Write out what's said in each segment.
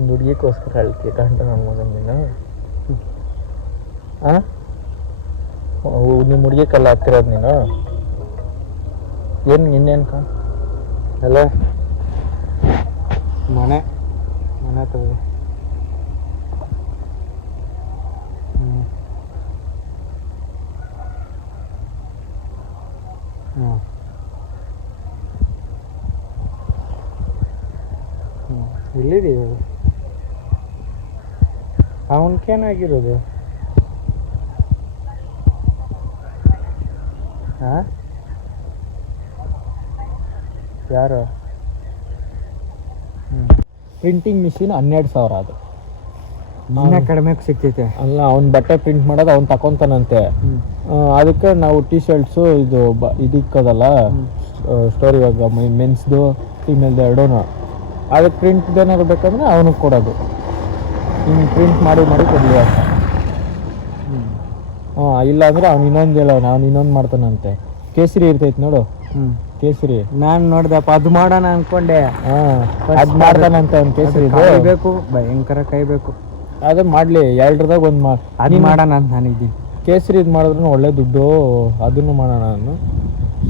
ಒಂದು ಹುಡುಗಿಗೋಸ್ಕರ ಅಳ್ಕೆ ಕಂಡ ನನ್ನ ಮಗನ ನೀನು. ಹಾಂ ನಿಮ್ಮ ಹುಡುಗಿಗೆಲ್ಲ ಹತ್ತಿರೋದು ನೀನು ಏನು ಇನ್ನೇನು ಅಲ್ಲ ಮನೆ ತಗೋ. ಎಲ್ಲಿದೀವಿ? ಅವನ್ಕೇನಾಗಿರೋದು? ಹಾಂ ಯಾರು? ಪ್ರಿಂಟಿಂಗ್ ಮಿಷಿನ್ 12,000 ಅದು. ಇನ್ನೂ ಕಡಿಮೆ ಸಿಗ್ತೈತೆ. ಅಲ್ಲ ಅವ್ನು ಬಟ್ಟೆ ಪ್ರಿಂಟ್ ಮಾಡೋದು ಅವ್ನು ತಗೊತಾನಂತೆ. ಅದಕ್ಕೆ ನಾವು ಟಿ ಶರ್ಟ್ಸು ಇದು ಇದಿಕ್ಕದಲ್ಲ ಸ್ಟೋರಿ ಇವಾಗ ಮೆನ್ಸ್ದು ಫೀಮೇಲ್ದು ಎರಡೂ ಅದಕ್ಕೆ ಪ್ರಿಂಟ್ ಏನಾದ್ರು ಬೇಕಂದ್ರೆ ಅವನಿಗೆ ಕೊಡೋದು. ಹಿಂಗೆ ಪ್ರಿಂಟ್ ಮಾಡಿ ಕೊಡಲಿ ಅಂತ. ಇಲ್ಲ ಅಂದರೆ ಅವ್ನು ಇನ್ನೊಂದು ಹೇಳೋನು, ಅವ್ನು ಇನ್ನೊಂದು ಮಾಡ್ತಾನಂತೆ. ಕೇಸರಿ ಇರ್ತೈತೆ ನೋಡು, ಕೇಸರಿ. ನಾನು ನೋಡ್ದಪ್ಪ, ಅದು ಮಾಡೋಣ ಅನ್ಕೊಂಡೆ. ಅದು ಮಾಡ್ತಾನಂತೆ ಅವ್ನು ಕೇಸರಿ. ಬೇಕು ಭಯಂಕರ ಕಾಯ್ಬೇಕು. ಅದು ಮಾಡಲಿ, ಎರಡರದಾಗ ಒಂದು ಅದು ಮಾಡೋಣ ಅಂತ ನಾನಿದ್ದೀನಿ. ಕೇಸರಿ ಇದು ಮಾಡಿದ್ರು ಒಳ್ಳೆ ದುಡ್ಡು, ಅದನ್ನು ಮಾಡೋಣ ನಾನು.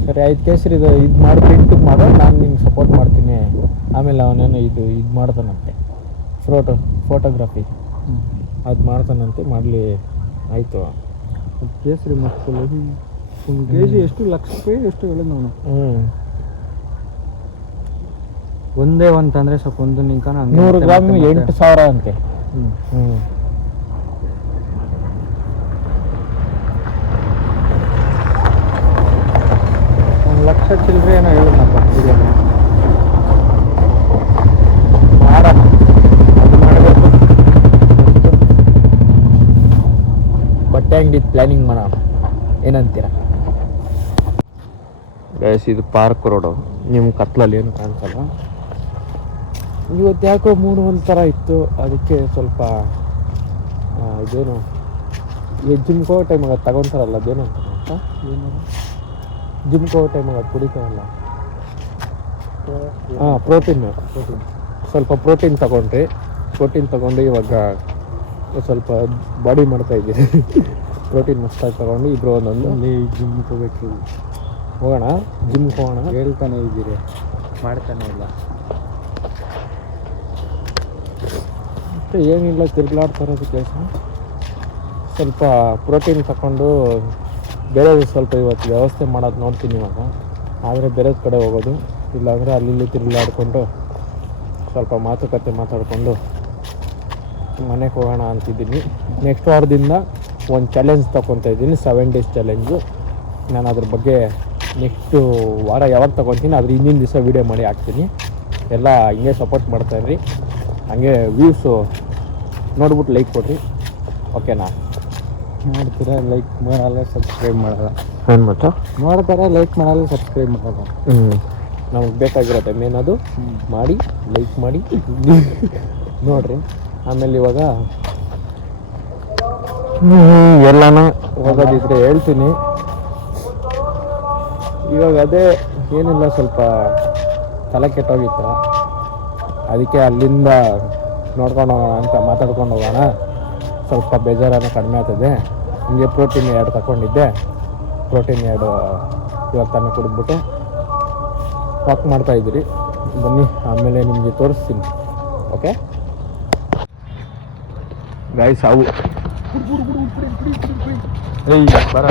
ಸರಿ ಆಯ್ತು, ಕೇಸರಿ ಇದು ಮಾಡಿ ಪ್ರಿಂಟ್ ಮಾಡೋ, ನಾನು ನಿಮ್ಗೆ ಸಪೋರ್ಟ್ ಮಾಡ್ತೀನಿ. ಆಮೇಲೆ ಅವನೇನು ಇದು ಮಾಡ್ತಾನಂತೆ, ಫೋಟೋಗ್ರಫಿ ಅದು ಮಾಡ್ತಾನಂತೆ. ಮಾಡಲಿ ಆಯಿತು. ಕೇಸರಿ ಮಸ್ತ್ ಒಂದು ಕೆ ಜಿ ಎಷ್ಟು ಲಕ್ಷ ರೂಪಾಯಿ ಎಷ್ಟು ಹೇಳೋದು ನಾನು. ಒಂದೇ ಅಂತಂದರೆ ಸ್ವಲ್ಪ ಒಂದು ನಿಂಕ 100 ಗ್ರಾಮ್ 8,000 ಅಂತೆ. 1 ಲಕ್ಷ ಚಿಲ್ಲರೆ ಏನೋ ಹೇಳೋಣಪ್ಪ. ಮಾಡಬೇಕು, ಬಟ್ಟೆ ಅಂಗಡಿ ಪ್ಲ್ಯಾನಿಂಗ್ ಮಾಡೋಣ, ಏನಂತೀರ ಗೈಸ್? ಇದು ಪಾರ್ಕ್ ರೋಡು, ನಿಮ್ಮ ಕತ್ಲಲ್ಲಿ ಏನು ಕಾಣಿಸಲ್ಲ. ಇವತ್ತು ಯಾಕೋ ಮೂಡು ಒಂಥರ ಇತ್ತು, ಅದಕ್ಕೆ ಸ್ವಲ್ಪ ಇದೇನು ಜಿಮ್ಗೆ ಹೋಗೋ ಟೈಮಾಗ ಅದು ತಗೊತಾರಲ್ಲ, ಅದೇನು ಅಂತ ಏನು ಜಿಮ್ಗೆ ಹೋಗೋ ಟೈಮಾಗ ಅದು ಕುಡಿತಾರಲ್ಲ, ಪ್ರೋಟೀನ್. ಸ್ವಲ್ಪ ಪ್ರೋಟೀನ್ ತಗೊಂಡು ಇವಾಗ ಸ್ವಲ್ಪ ಬಾಡಿ ಮಾಡ್ತಾಯಿದ್ದೀನಿ. ಪ್ರೋಟೀನ್ ಮಸ್ತಾಗಿ ತಗೊಂಡು ಇಬ್ಬರು ಒಂದೊಂದು ಅಲ್ಲಿ ಜಿಮ್ಗೆ ಹೋಗ್ಬೇಕು. ಹೋಗೋಣ, ಜಿಮ್ಗೆ ಹೋಗೋಣ. ಹೇಳ್ತಾನೆ ಇದ್ದೀರಿ, ಮಾಡ್ತಾನೆ ಇಲ್ಲ. ಮತ್ತು ಏನಿಲ್ಲ, ತಿರುಗಾಡ್ತಾ ಇರೋದು ಕೆಲಸ. ಸ್ವಲ್ಪ ಪ್ರೋಟೀನ್ ತಗೊಂಡು ಬೇರೆ ಸ್ವಲ್ಪ ಇವತ್ತು ವ್ಯವಸ್ಥೆ ಮಾಡೋದು ನೋಡ್ತೀನಿ ಇವಾಗ. ಆದರೆ ಬೇರೆ ಕಡೆ ಹೋಗೋದು, ಇಲ್ಲಾಂದರೆ ಅಲ್ಲಿ ತಿರುಗಾಡ್ಕೊಂಡು ಸ್ವಲ್ಪ ಮಾತುಕತೆ ಮಾತಾಡಿಕೊಂಡು ಮನೆಗೆ ಹೋಗೋಣ ಅಂತಿದ್ದೀನಿ. ನೆಕ್ಸ್ಟ್ ವಾರದಿಂದ ಒಂದು ಚಾಲೆಂಜ್ ತೊಗೊತಾ ಇದ್ದೀನಿ, 7 days ಚಾಲೆಂಜು. ನಾನು ಅದ್ರ ಬಗ್ಗೆ ನೆಕ್ಸ್ಟು ವಾರ ಯಾವಾಗ ತೊಗೊತೀನಿ ಅದ್ರ ಹಿಂದಿನ ದಿವಸ ವೀಡಿಯೋ ಮಾಡಿ ಹಾಕ್ತೀನಿ. ಎಲ್ಲ ಹಿಂಗೆ ಸಪೋರ್ಟ್ ಮಾಡ್ತಾಯಿರ್ರಿ, ಹಾಗೆ ವ್ಯೂಸು ನೋಡ್ಬಿಟ್ಟು ಲೈಕ್ ಕೊಡ್ರಿ, ಓಕೆನಾ? ನೋಡ್ತೀರಾ, ಲೈಕ್ ಮಾಡಲ್ಲ, ಸಬ್ಸ್ಕ್ರೈಬ್ ಮಾಡಲ್ಲ. ಏನು ಮತ್ತು ನೋಡ್ತಾರೆ, ಲೈಕ್ ಮಾಡಲ್ಲ, ಸಬ್ಸ್ಕ್ರೈಬ್ ಮಾಡಲ್ಲ. ನಮಗೆ ಬೇಕಾಗಿರುತ್ತೆ ಮೇನ್ ಅದು. ಮಾಡಿ ಲೈಕ್ ಮಾಡಿ ನೋಡಿರಿ. ಆಮೇಲೆ ಇವಾಗ ಎಲ್ಲನೂ ಹೋಗೋದಿದ್ರೆ ಹೇಳ್ತೀನಿ. ಇವಾಗ ಅದೇ ಏನಿಲ್ಲ, ಸ್ವಲ್ಪ ತಲೆ ಕೆಟ್ಟೋಗಿತ್ತು, ಅದಕ್ಕೆ ಅಲ್ಲಿಂದ ನೋಡ್ಕೊಂಡು ಹೋಗೋಣ ಅಂತ ಮಾತಾಡ್ಕೊಂಡು ಹೋಗೋಣ. ಸ್ವಲ್ಪ ಬೇಜಾರನ್ನು ಕಡಿಮೆ ಆಗ್ತದೆ. ಹಿಂಗೆ ಪ್ರೋಟೀನ್ 2 ತಗೊಂಡಿದ್ದೆ, ಪ್ರೋಟೀನ್ 2 ಇವತ್ತು ತಾನೇ ಕುಡಿದ್ಬಿಟ್ಟು ವಾಕ್ ಮಾಡ್ತಾಯಿದ್ದೀರಿ. ಬನ್ನಿ, ಆಮೇಲೆ ನಿಮಗೆ ತೋರಿಸ್ತೀನಿ, ಓಕೆ ಗೈಸ್? ಅವು ಬರ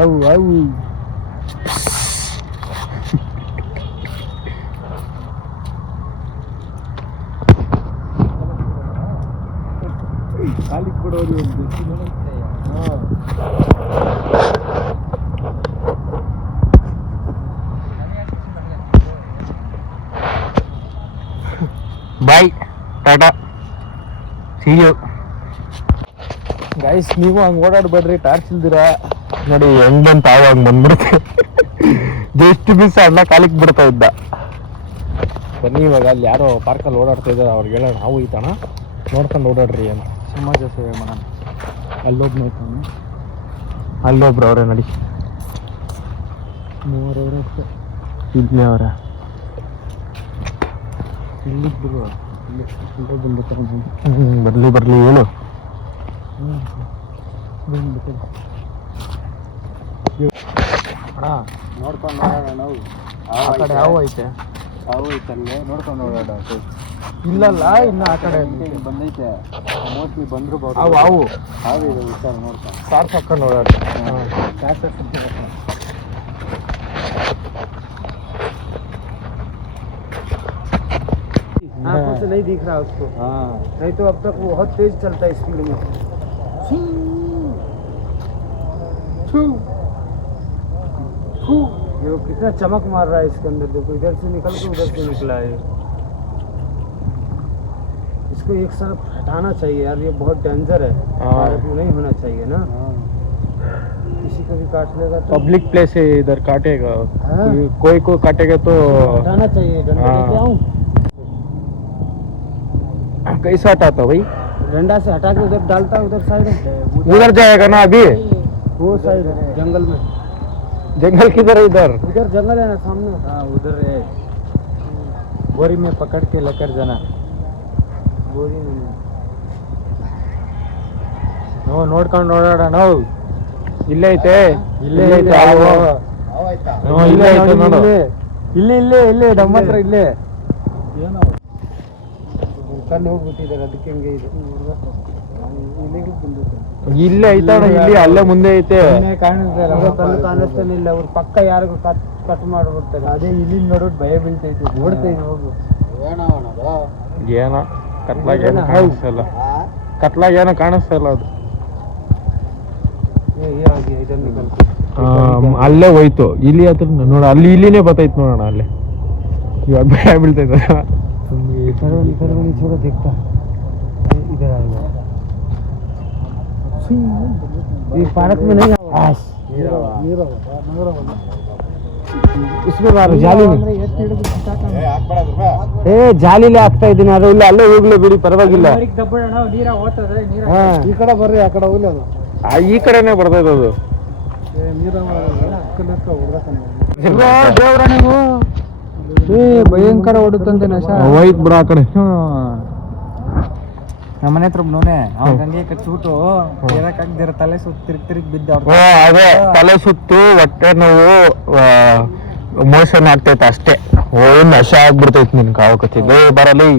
ಅವು ಕಾಲಿಗೆ ಕೊಡೋದು ಬಾಯ್, ಟಾಟಾ, ಸಿ ಯು. ಗೈಸ್, ನೀವು ಹಂಗೆ ಓಡಾಡ್ಬೇಡ್ರಿ, ಟಾರ್ಚ್ ಇಲ್ದಿರ ನೋಡಿ ಹೆಂಗ್ ಬಂತ ಆವಾಗ ಬಂದ್ಬಿಡುತ್ತೆ. ಜಸ್ಟ್ ಮಿಸ್ ಅಣ್ಣ ಕಾಲಿಗೆ ಬಿಡ್ತಾ ಇದ್ದ. ಬನ್ನಿ, ಇವಾಗ ಅಲ್ಲಿ ಯಾರೋ ಪಾರ್ಕಲ್ಲಿ ಓಡಾಡ್ತಾ ಇದ್ದಾರೆ, ಅವ್ರಿಗೆ ಹೇಳೋಣ ನಾವು ಈ ತಣ ನೋಡ್ಕೊಂಡು ಓಡಾಡ್ರಿ ಅಂತ. ಸಮಾಜ ಸೇವೆ ಮಾಡೋಣ. ಅಲ್ಲೊಬ್ರು ಅವರೇ ನಡಿ, 3 ಅಷ್ಟೇ. ಇದ್ನೇ ಅವರ ಇಲ್ಲಿದ್ರು ಇಲ್ಲಿ ಬಂದು ತಗೊಂಡು ಬರ್ಲಿ ಹೇಳು. ನೋಡ್ಕೊಂಡು ನೋಡೋಣ ನಾವು. ಆ ಕಡೆ ಯಾವ ಐತೆ? ಹಾವು ಐತಲ್ಲೇ ನೋಡ್ಕೊಂಡು ನೋಡೋಣ. ಇಲ್ಲಲ್ಲ, ಇನ್ನು ಆ ಕಡೆ ಬಂದೈತೆ ಮೋಸ್ಟ್ಲಿ ಬಂದ್ರು ಅವು ಹಾವು ಇದೆ ಹುಷಾರು ನೋಡ್ಕೊಂಡು. ಸಾರ್ಸ್ ಹಾಕೊಂಡು ಓಡಾಡ. आंखों से नहीं दिख रहा उसको। नहीं तो अब तक वो बहुत तेज चलता है स्पीड में। ये वो कितना चमक मार रहा है इसके अंदर, देखो इधर से निकल के उधर से निकला है। इसको एक साथ हटाना चाहिए यार, ये बहुत डेंजर है। नहीं होना चाहिए ना, किसी को भी काट लेगा तो। पब्लिक प्लेस है, इधर काटेगा। हाँ? कोई को काटेगा तो हटाना चाहिए। डंडा लेके आऊं? कैसा हटाता भाई? डंडा से हटा के उधर डालता, उधर साइड उधर जाएगा ना अभी? वो साइड जंगल में। जंगल किधर है? इधर उधर जंगल है ना सामने। हाँ उधर है, बोरी में पकड़ के लेकर जाना। बोरी में ನೋಡ್ಕೊಂಡು ನೋಡೋಣ. ನಾವು ಇಲ್ಲೇ ಐತೆ, ಇಲ್ಲೇ ಐತೆ. ಇಲ್ಲೇ ಐತೆ ನೋಡು. ಇಲ್ಲೇ ನಮ್ಮ ಹತ್ರ ಇಲ್ಲೇ ಕಣ್ಣು ಹೋಗ್ಬಿಟ್ಟಿದ್ದಾರೆ, ಅದಕ್ಕೆ ಹಂಗೆ ಇದೆ. ಇಲ್ಲಿಗೆ ಬಂದಿದೆ, ಇಲ್ಲೇ ಐತಣ್ಣ, ಇಲ್ಲಿ ಅಲ್ಲೇ ಮುಂದೆ ಐತೆ. ಕಾಣಿಸ್ತಾನೆ ಇಲ್ಲ. ಅವ್ರ ಪಕ್ಕ ಯಾರಿಗೂ ಕಟ್ ಮಾಡ್ಬಿಡ್ತಾರೆ. ಅದೇ ಇಲ್ಲಿ ನೋಡ್ಬಿಟ್ಟು ಭಯ ಬೀಳ್ತೈತೆ, ಓಡ್ತೈತೆ. ಹೋಗು ಏನೋ ಕತ್ಲಾಗ ಏನೋ ಕಾಣಿಸ್ತಲ್ಲ, ಕತ್ಲಾಗ ಏನೋ ಕಾಣಿಸ್ತಲ್ಲ ಅದು. ಅಲ್ಲೇ ಹೋಯ್ತು, ಇಲ್ಲಿ ಹತ್ರ ನೋಡ, ಅಲ್ಲಿ ಇಲ್ಲಿನೇ ಬರ್ತೈತೆ ನೋಡೋಣ. ಅಲ್ಲೇ ಇವಾಗ ಭಯ ಬೀಳ್ತೈತೆ. छोड़ो देखता इधर आएगा। ये पार्क में नहीं इसमें जाली में ಜಾಲಿಲೆ ಆಗ್ತಾ ಇದ್ದೀನಿ. ಅದು ಇಲ್ಲ, ಅಲ್ಲೇ ಹೋಗ್ಲಿ ಬಿಡಿ, ಪರವಾಗಿಲ್ಲ. ಈ ಕಡೆ ಬರ್ರಿ, ಆ ಕಡೆ ಹೋಗ್ಲಿ. ಅದು ಈ ಕಡೆನೆ ಬರ್ತೈತೆ ಅದು. ದೇವ್ರ ನೀವು ಭಯಂಕರ ಹೊಡುತ್ತಂತೆ ನಶ ಹೋಯ್ತು ಬಿಡ ಆ ಕಡೆ. ನಮ್ಮನೆ ಹತ್ರ ನೋನೆ ಗಂಗೆ ಕಚ್ಬಿಟ್ಟು ಇರಕ್ಕಾಗ್ದಿರ ತಲೆ ಸುತ್ತ ತಿರುಗಿ ಬಿದ್ದ. ಅದೇ ತಲೆ ಸುತ್ತು, ಹೊಟ್ಟೆ ನೋವು, ಮೋಷನ್ ಆಗ್ತೈತೆ ಅಷ್ಟೇ. ನಶ ಆಗ್ಬಿಡ್ತೈತಿ ನಿನ್ ಕಾವಕತ್ತಿದ್ದು. ಬರಲಿ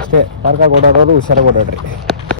ಅಷ್ಟೇ. ಪಾರ್ಕಾಗ ಓಡಾಡೋರು ಹುಷಾರಾಗಿ ಓಡಾಡ್ರಿ.